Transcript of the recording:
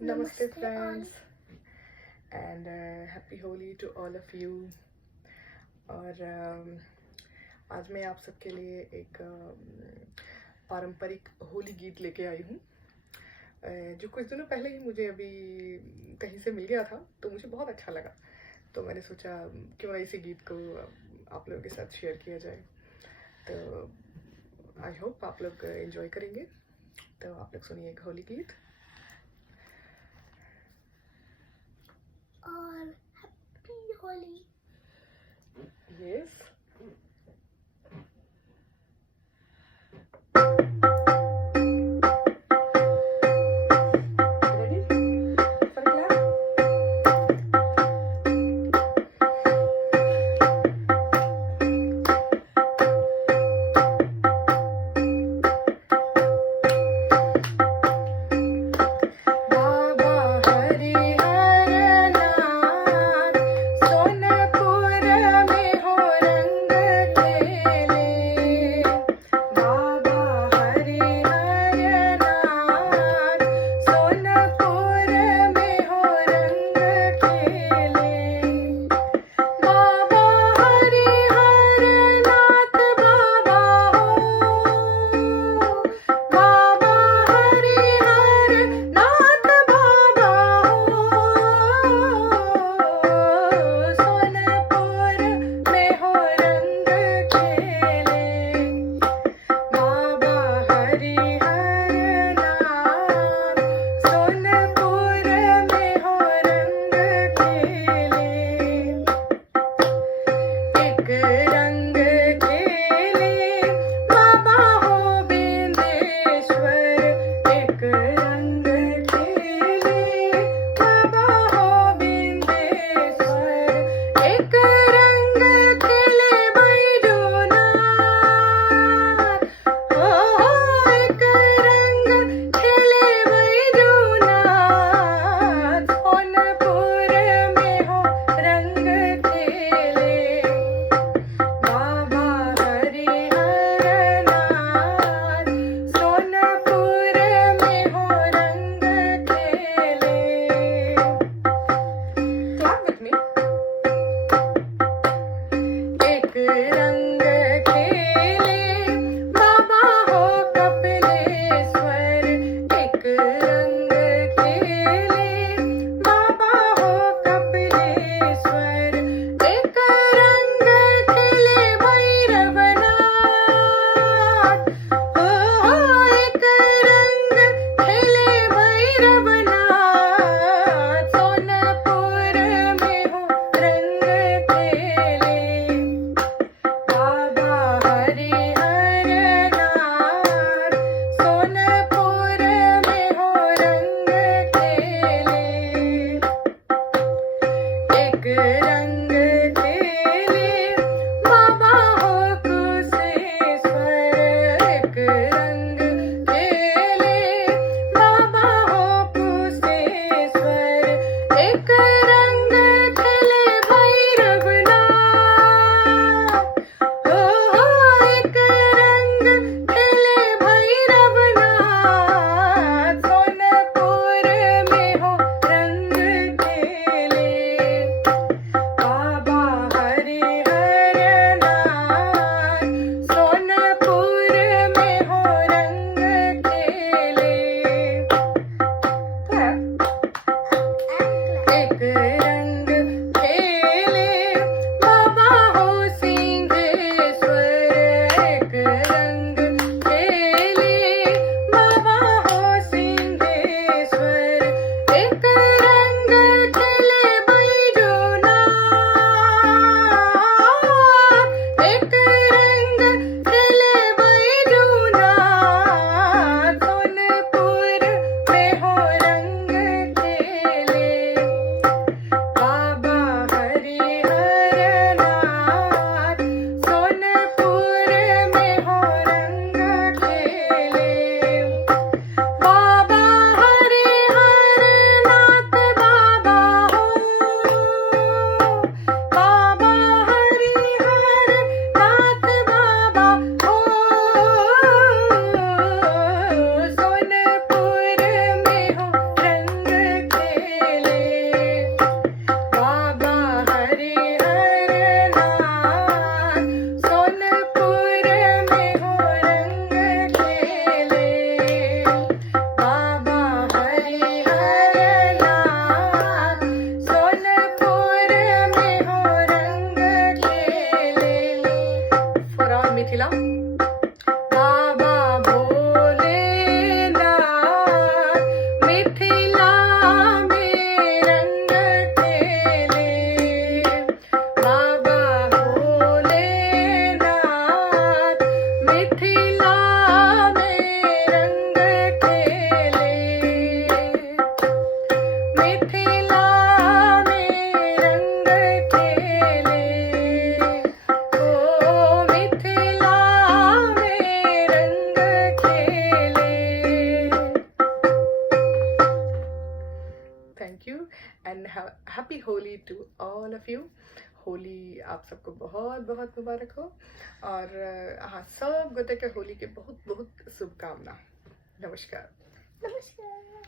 Namaste, friends, and happy Holi to all of you. और आज मैं आप सबके लिए एक पारंपरिक होली गीत लेके आई हूँ, जो कुछ दिनों पहले ही मुझे अभी कहीं से मिल गया था, तो मुझे बहुत अच्छा लगा। तो मैंने सोचा क्यों ना इसी गीत को आप लोगों के साथ शेयर किया जाए। तो आई होप आप लोग एंजॉय करेंगे। तो आप लोग सुनिए एक होली गीत। और happy Holi. Yes. And happy Holi to all of you. Holi आप सबको बहुत बहुत मुबारक हो, और हाँ, सब गोटे के होली के बहुत बहुत शुभकामना। नमस्कार। नमस्कार।